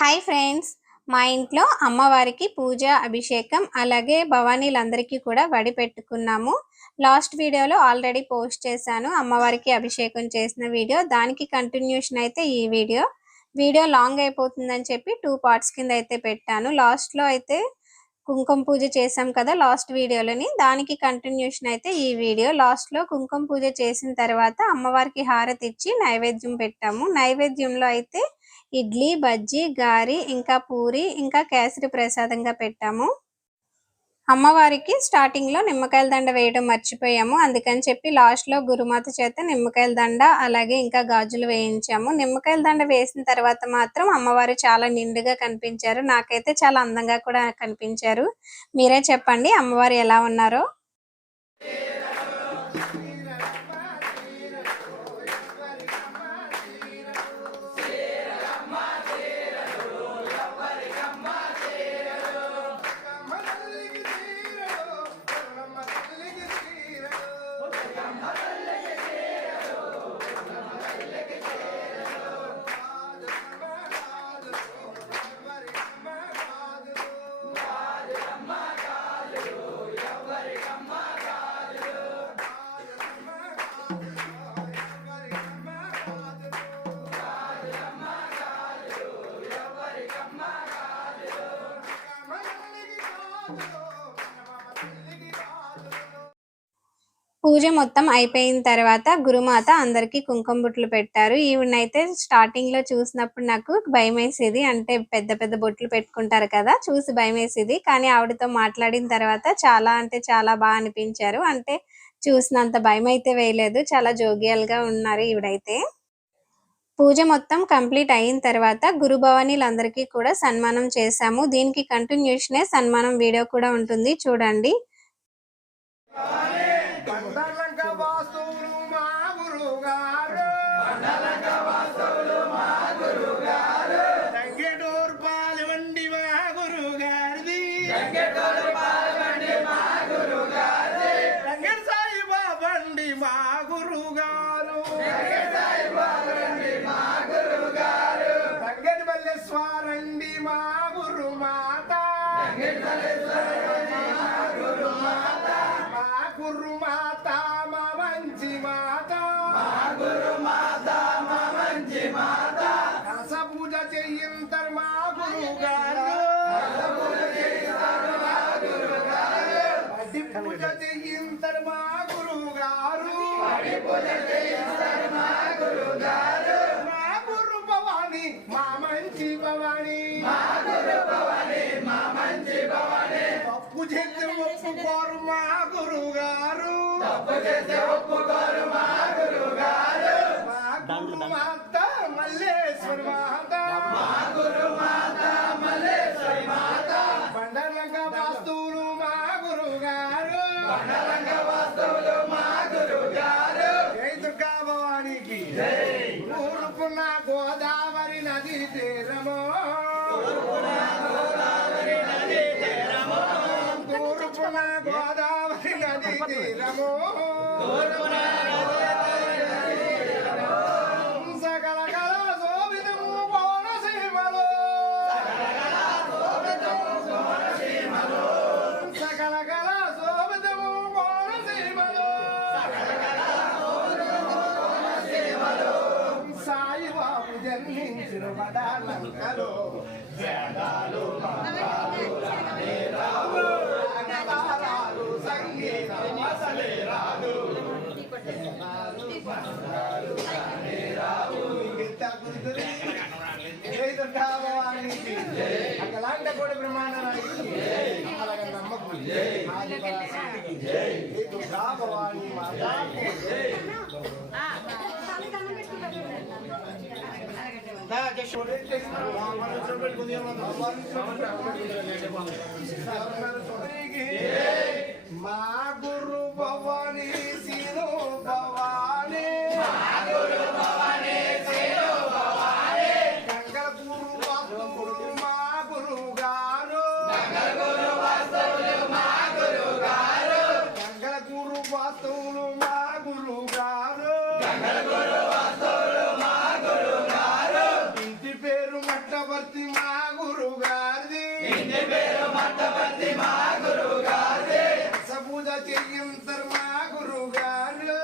Hi friends, మా ఇంట్లో అమ్మవారికి పూజ, అభిషేకం అలాగే భవానీలందరికీ కూడా వడి పెట్టుకున్నాము. లాస్ట్ వీడియోలో ఆల్రెడీ పోస్ట్ చేశాను అమ్మవారికి అభిషేకం చేసిన వీడియో. దానికి కంటిన్యూషన్ అయితే ఈ వీడియో లాంగ్ అయిపోతుందని చెప్పి 2 పార్ట్స్ కింద అయితే పెట్టాను. లాస్ట్లో అయితే కుంకుమ పూజ చేసాం కదా లాస్ట్ వీడియోలోని, దానికి కంటిన్యూషన్ అయితే ఈ వీడియో. లాస్ట్లో కుంకుమ పూజ చేసిన తర్వాత అమ్మవారికి హారతి ఇచ్చి నైవేద్యం పెట్టాము. నైవేద్యంలో అయితే ఇడ్లీ, బజ్జీ, గారి, ఇంకా పూరి, ఇంకా కేసరి ప్రసాదంగా పెట్టాము. అమ్మవారికి స్టార్టింగ్లో నిమ్మకాయల దండ వేయడం మర్చిపోయాము. అందుకని చెప్పి లాస్ట్లో గురుమాత చేత నిమ్మకాయల దండ అలాగే ఇంకా గాజులు వేయించాము. నిమ్మకాయల దండ వేసిన తర్వాత మాత్రం అమ్మవారు చాలా నిండుగా కనిపించారు. నాకైతే చాలా అందంగా కూడా కనిపించారు. మీరే చెప్పండి అమ్మవారు ఎలా ఉన్నారో. పూజ మొత్తం అయిపోయిన తర్వాత గురుమాత అందరికీ కుంకుమ బొట్లు పెట్టారు. ఈవిడనైతే స్టార్టింగ్లో చూసినప్పుడు నాకు భయం వేసేది, అంటే పెద్ద పెద్ద బొట్లు పెట్టుకుంటారు కదా, చూసి భయం వేసేది. కానీ ఆవిడతో మాట్లాడిన తర్వాత చాలా అంటే చాలా బాగా అనిపించారు. అంటే చూసినంత భయం అయితే వేయలేదు, చాలా జోగియల్గా ఉన్నారు ఈవిడైతే. పూజ మొత్తం కంప్లీట్ అయిన తర్వాత గురు భవానీలందరికీ కూడా సన్మానం చేశాము. దీనికి కంటిన్యూషనే సన్మానం వీడియో కూడా ఉంటుంది, చూడండి. పూజ చెయ్యింతర్ మా గురువు గారు, పూజ చెయ్యింతర్ మా గురువు గారు, మా గురు భవాని మా మంచి భవాని, తప్పు చేస్తే ఒప్పుకోరు మా గురువు గారు, మా గురు మాత మల్లేశ్వరి మాత, బండలంక వాస్తువులు మా గురువు గారు, జై దుర్గా భవానికి ఊరుకున్న గోదావరి నది తీరమో, ఊరుకున్న గోదావరి నది తీరమో, సకల కళ శోభితము కోనసీమలో, సకల కళ శోభితము కోనసీమలో, సాయిబాబు జన్మించిన వడాలంకలో వేదాలు సంగీతం అసలే రాదు, అక్కలాంట కూడా బ్రహ్మాండానికి నమ్మకం దుర్గా భవాని మాతాకు మా గురు భవాని శిరో భవాని, గంగల గురు వాస్తువులు మా గురువు గారు, గంగల గురు వాస్తువులు మా గురువు గారు, ఇంటి పేరు మట్టవర్తి మా పూజ చేయించరు మా గురువు గారు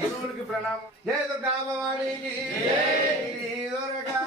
గురువులకి ప్రణామం. జయ దుర్గా భవానికి దుర్గా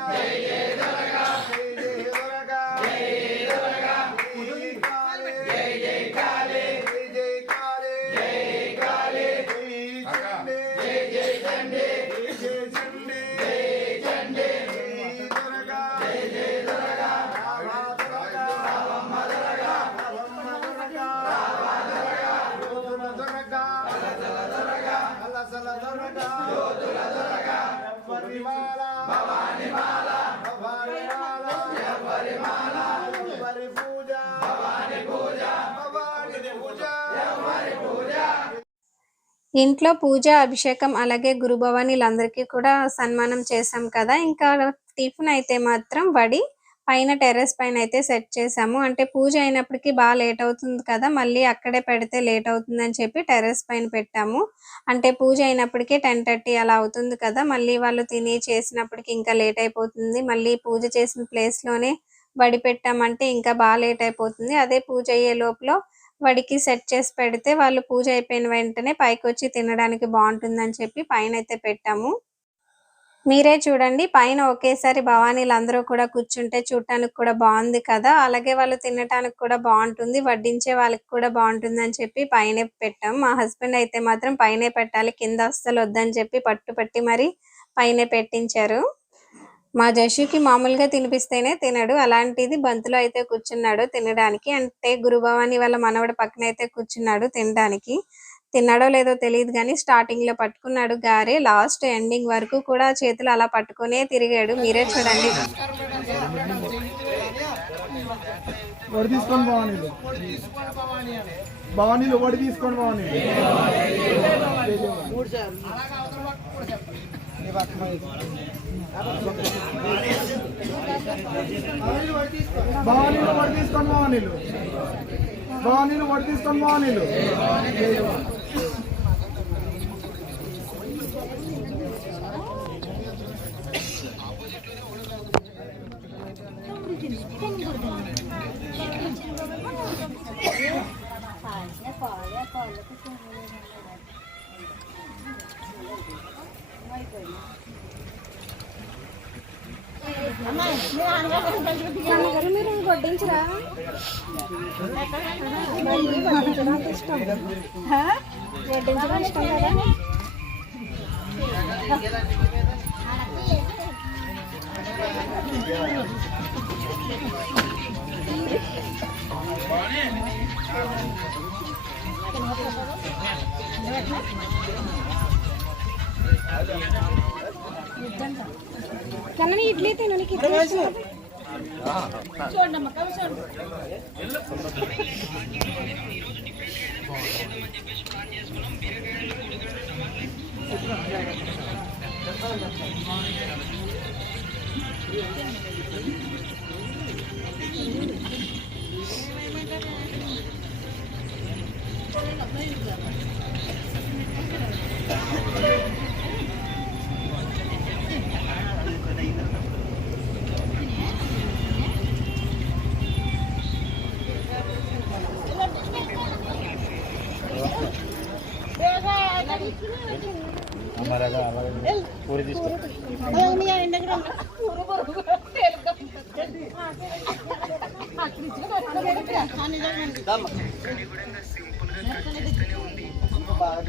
ఇంట్లో పూజ అభిషేకం అలాగే గురు భవానీలందరికీ కూడా సన్మానం చేసాం కదా. ఇంకా టిఫిన్ అయితే మాత్రం వడి పైన టెర్రస్ పైన అయితే సెట్ చేసాము. అంటే పూజ అయినప్పటికీ బాగా లేట్ అవుతుంది కదా, మళ్ళీ అక్కడే పెడితే లేట్ అవుతుందని చెప్పి టెర్రస్ పైన పెట్టాము. అంటే పూజ అయినప్పటికీ 10:30 అలా అవుతుంది కదా, మళ్ళీ వాళ్ళు తిని చేసినప్పటికీ ఇంకా లేట్ అయిపోతుంది. మళ్ళీ పూజ చేసిన ప్లేస్లోనే వడి పెట్టామంటే ఇంకా బాగా లేట్ అయిపోతుంది. అదే పూజ అయ్యే లోపల వడికి సెట్ చేసి పెడితే వాళ్ళు పూజ అయిపోయిన వెంటనే పైకి వచ్చి తినడానికి బాగుంటుందని చెప్పి పైన అయితే పెట్టాము. మీరే చూడండి, పైన ఒకేసారి భవానీలందరూ కూడా కూర్చుంటే చూడటానికి కూడా బాగుంది కదా, అలాగే వాళ్ళు తినటానికి కూడా బాగుంటుంది, వడ్డించే వాళ్ళకి కూడా బాగుంటుంది అని చెప్పి పైనే పెట్టాం. మా హస్బెండ్ అయితే మాత్రం పైనే పెట్టాలి, కింద అస్సలు వద్దని చెప్పి పట్టుపట్టి మరి పైనే పెట్టించారు. మా జషుకి మామూలుగా తినిపిస్తేనే తినడు, అలాంటిది బంతిలో అయితే కూర్చున్నాడు తినడానికి. అంటే గురుభవాని వాళ్ళ మనవడు పక్కన అయితే కూర్చున్నాడు తినడానికి. తిన్నాడో లేదో తెలియదు కానీ స్టార్టింగ్ లో పట్టుకున్నాడు గారే, లాస్ట్ ఎండింగ్ వరకు కూడా చేతులు అలా పట్టుకునే తిరిగాడు. మీరే చూడండి. భవానీలు వడి తీసుకొని భవానీ భవానీలు వడి తీసుకొని భవానీలు వడి తీసుకొని భవానీలు మీరు వడ్డించరా ఇష్టం వడ్డించడం ఇష్టం కదా. కన్నా ఇడ్లీ తినడానికి చూడమ్మా చూడండి. పూరి తీసుకో బాబాయ్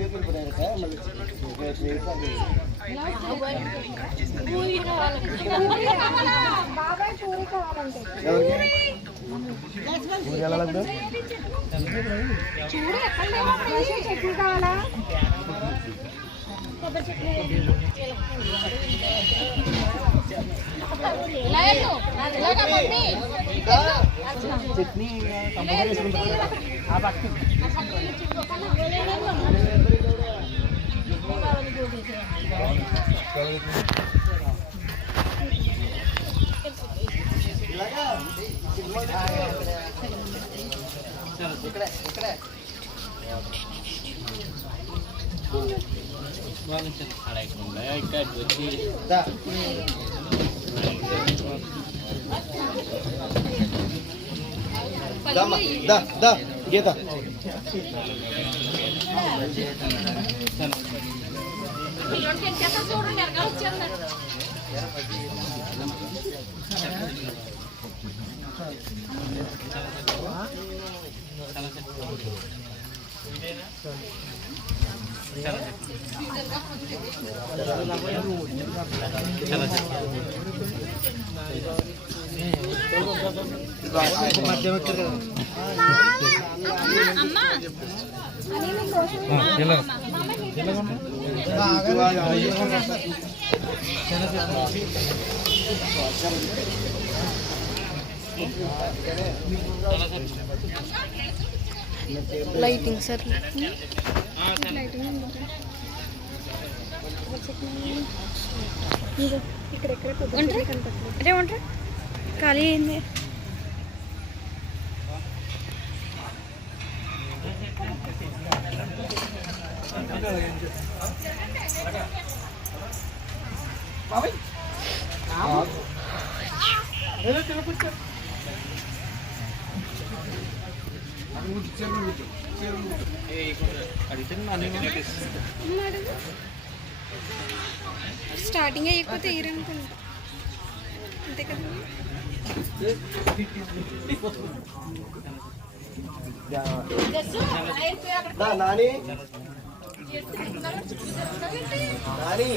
పూరి కావాలంటే చూడు ఎక్కడ లేవా? చట్నీ కావాలా? కొబ్బరి చట్నీ గీత లైటింగ్ సార్ ఇక్కడెక్కడ అంటే ఉంటా ఖాళీ అయింది. స్టార్టింగ్ అయిపోతే ఇరనుకుంటా అంతే కదా. నాని నాని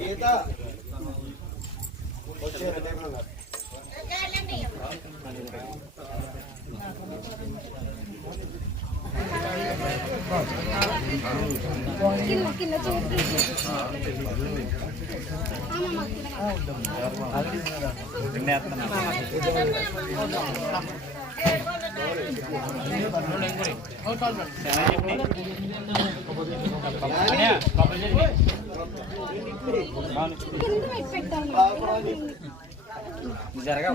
గీత కింద చేతి జరగా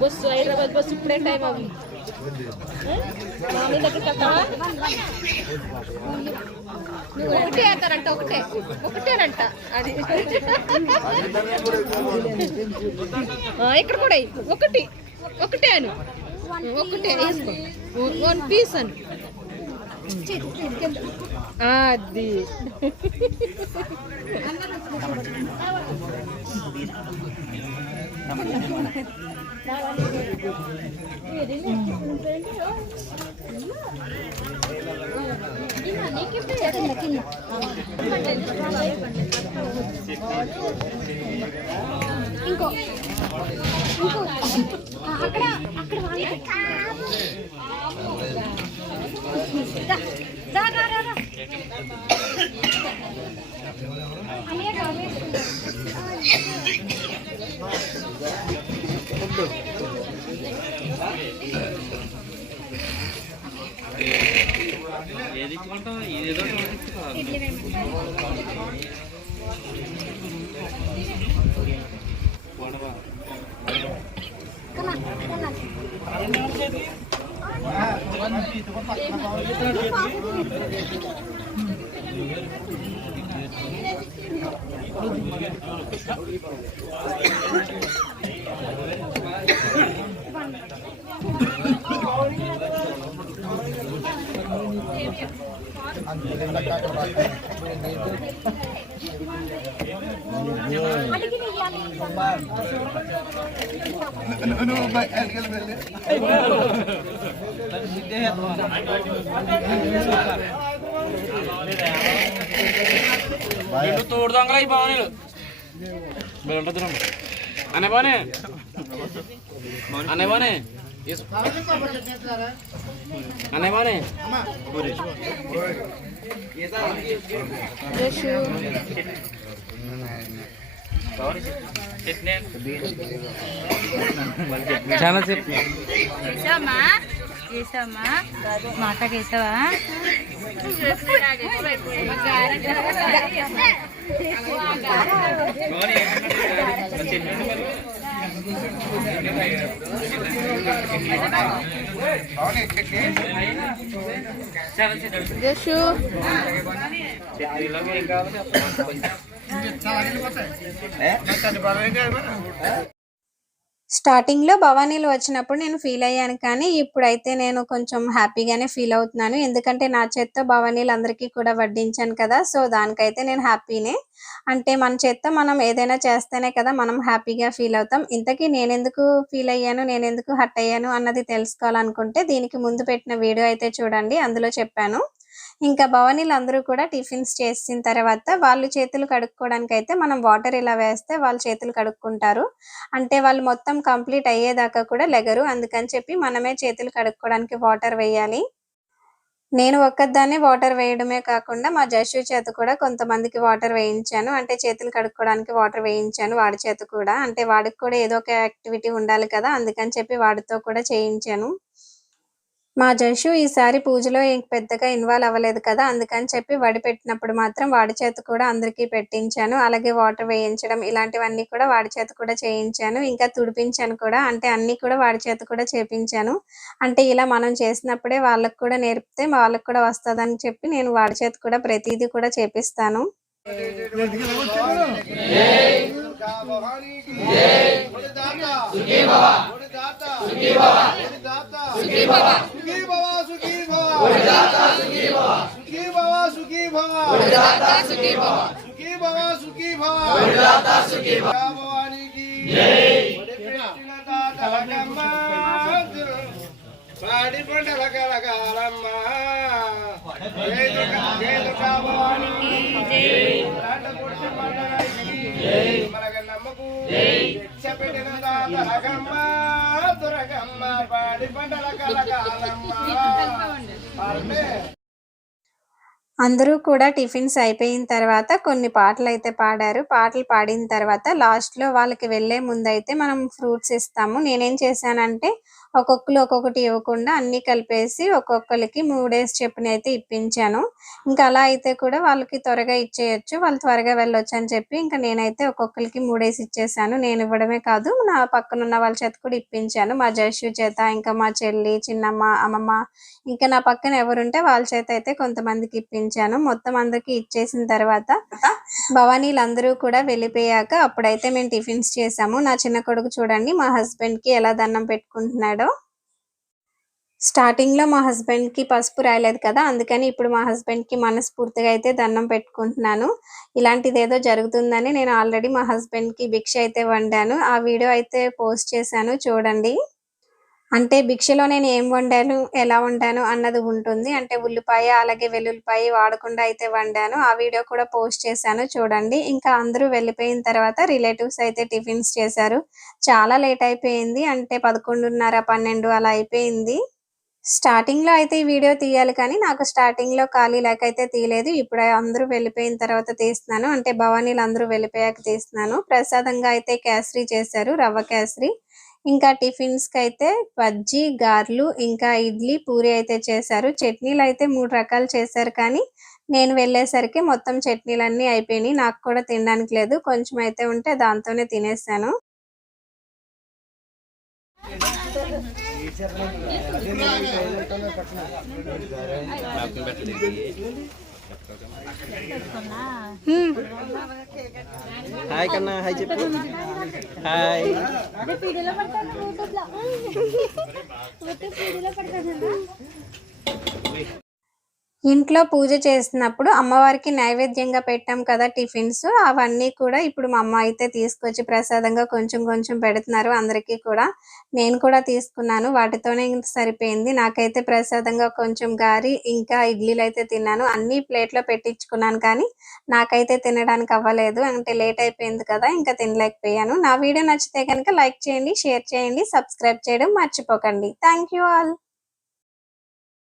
బస్సు హైదరాబాద్ బస్సు ఇప్పుడే టైం అవి మామూలు దగ్గర కట్టావా? ఒకటే అంటారంట, ఒకటేనంట అది. ఇక్కడ కూడా ఒకటే అను, ఒకటే వేసుకో, 1 పీస్ అను. అది ఇంకో అక్కడ తోడుదొంగలు అయి బాగానే అనే బానే అనే బానే అనే బానే చాలా చెప్పు వేసావా మాటకి వేసావా జషు స్టార్టింగ్ లో భవానీలు వచ్చినప్పుడు నేను ఫీల్ అయ్యాను, కానీ ఇప్పుడైతే నేను కొంచెం హ్యాపీగానే ఫీల్ అవుతున్నాను. ఎందుకంటే నా చేత్తో భవానీలు అందరికీ కూడా వడ్డించాను కదా, సో దానికైతే నేను హ్యాపీనే. అంటే మన చేత్తో మనం ఏదైనా చేస్తేనే కదా మనం హ్యాపీగా ఫీల్ అవుతాం. ఇంతకీ నేనెందుకు ఫీల్ అయ్యాను, నేనెందుకు హర్ట్ అయ్యాను అన్నది తెలుసుకోవాలనుకుంటే దీనికి ముందు పెట్టిన వీడియో అయితే చూడండి, అందులో చెప్పాను. ఇంకా భవానీలు అందరూ కూడా టిఫిన్స్ చేసిన తర్వాత వాళ్ళు చేతులు కడుక్కోవడానికి అయితే మనం వాటర్ ఇలా వేస్తే వాళ్ళు చేతులు కడుక్కుంటారు. అంటే వాళ్ళు మొత్తం కంప్లీట్ అయ్యేదాకా కూడా లెగరు, అందుకని చెప్పి మనమే చేతులు కడుక్కోవడానికి వాటర్ వేయాలి. నేను ఒక్కదాన్నే వాటర్ వేయడమే కాకుండా మా జషు చేత కూడా కొంతమందికి వాటర్ వేయించాను. అంటే చేతులు కడుక్కోవడానికి వాటర్ వేయించాను వాడి చేత కూడా. అంటే వాడికి కూడా ఏదో ఒక యాక్టివిటీ ఉండాలి కదా, అందుకని చెప్పి వాడితో కూడా చేయించాను. మా జషు ఈసారి పూజలో పెద్దగా ఇన్వాల్వ్ అవ్వలేదు కదా, అందుకని చెప్పి వడి పెట్టినప్పుడు మాత్రం వాడి చేత కూడా అందరికీ పెట్టించాను. అలాగే వాటర్ వేయించడం ఇలాంటివన్నీ కూడా వాడి చేత కూడా చేయించాను. ఇంకా తుడిపించాను కూడా, అంటే అన్నీ కూడా వాడి చేత కూడా చేపించాను. అంటే ఇలా మనం చేసినప్పుడే వాళ్ళకు కూడా నేర్పితే వాళ్ళకు కూడా వస్తుందని చెప్పి నేను వాడి చేత కూడా ప్రతిదీ కూడా చేపిస్తాను. పాడి పంటల కలకాలమ్మ మనకు నమ్మకు పెట్టిన తలగమ్మ దొరకమ్మ పాడి పంటల కలకాలమ్మ. అందరూ కూడా టిఫిన్స్ అయిపోయిన తర్వాత కొన్ని పాటలు అయితే పాడారు. పాటలు పాడిన తర్వాత లాస్ట్లో వాళ్ళకి వెళ్ళే ముందు అయితే మనం ఫ్రూట్స్ ఇస్తాము. నేనేం చేశానంటే ఒక్కొక్కరు ఒక్కొక్కటి ఇవ్వకుండా అన్నీ కలిపేసి ఒక్కొక్కరికి 3 చొప్పున అయితే ఇప్పించాను. ఇంకా అలా అయితే కూడా వాళ్ళకి త్వరగా ఇచ్చేయచ్చు, వాళ్ళు త్వరగా వెళ్ళొచ్చు అని చెప్పి ఇంకా నేనైతే ఒక్కొక్కరికి 3 ఇచ్చేసాను. నేను ఇవ్వడమే కాదు నా పక్కన ఉన్న వాళ్ళ చేత కూడా ఇప్పించాను. మా జషు చేత, ఇంకా మా చెల్లి, చిన్నమ్మ, అమ్మమ్మ, ఇంకా నా పక్కన ఎవరుంటే వాళ్ళ చేత అయితే కొంతమందికి ఇప్పించాను. మొత్తం అందరికి ఇచ్చేసిన తర్వాత భవానీలు అందరూ కూడా వెళ్ళిపోయాక అప్పుడైతే మేము టిఫిన్స్ చేసాము. నా చిన్న కొడుకు చూడండి మా హస్బెండ్ కి ఎలా దండం పెట్టుకుంటున్నాడో. స్టార్టింగ్ లో మా హస్బెండ్ కి పసుపు రాయలేదు కదా, అందుకని ఇప్పుడు మా హస్బెండ్ కి మనస్ఫూర్తిగా అయితే దండం పెట్టుకుంటున్నాను. ఇలాంటిది ఏదో జరుగుతుందని నేను ఆల్రెడీ మా హస్బెండ్ కి భిక్ష అయితే వండాను. ఆ వీడియో అయితే పోస్ట్ చేశాను చూడండి. అంటే భిక్షలో నేను ఏం వండాను, ఎలా వండాను అన్నది ఉంటుంది. అంటే ఉల్లిపాయ అలాగే వెల్లుల్లిపాయ వాడకుండా అయితే వండాను. ఆ వీడియో కూడా పోస్ట్ చేశాను చూడండి. ఇంకా అందరూ వెళ్ళిపోయిన తర్వాత రిలేటివ్స్ అయితే టిఫిన్స్ చేశారు. చాలా లేట్ అయిపోయింది, అంటే 11:30, 12 అలా అయిపోయింది. స్టార్టింగ్లో అయితే ఈ వీడియో తీయాలి కానీ నాకు స్టార్టింగ్లో ఖాళీ లేకైతే తీయలేదు. ఇప్పుడు అందరూ వెళ్ళిపోయిన తర్వాత తీస్తున్నాను. అంటే భవానీలు అందరూ వెళ్ళిపోయాక తీస్తున్నాను. ప్రసాదంగా అయితే కేసరి చేశారు, రవ్వ కేసరి. ఇంకా టిఫిన్స్కి అయితే బజ్జీ, గారెలు, ఇంకా ఇడ్లీ, పూరి అయితే చేశారు. చట్నీలు అయితే 3 రకాలు చేశారు కానీ నేను వెళ్ళేసరికి మొత్తం చట్నీలన్నీ అయిపోయినాయి. నాకు కూడా తినడానికి లేదు. కొంచెం అయితే ఉంటే దాంతోనే తినేసాను. హాయ్ కన్నా, హాయ్ చెప్పు. హాయ్. ఇంట్లో పూజ చేసినప్పుడు అమ్మవారికి నైవేద్యంగా పెట్టాం కదా టిఫిన్స్, అవన్నీ కూడా ఇప్పుడు మా అమ్మ అయితే తీసుకొచ్చి ప్రసాదంగా కొంచెం కొంచెం పెడుతున్నారు అందరికీ కూడా. నేను కూడా తీసుకున్నాను, వాటితోనే సరిపోయింది. నాకైతే ప్రసాదంగా కొంచెం గారి ఇంకా ఇడ్లీలు అయితే తిన్నాను. అన్ని ప్లేట్లో పెట్టించుకున్నాను కానీ నాకైతే తినడానికి అవ్వలేదు. అంటే లేట్ అయిపోయింది కదా, ఇంకా తినలేకపోయాను. నా వీడియో నచ్చితే కనుక లైక్ చేయండి, షేర్ చేయండి, సబ్స్క్రైబ్ చేయడం మర్చిపోకండి. Thank you all.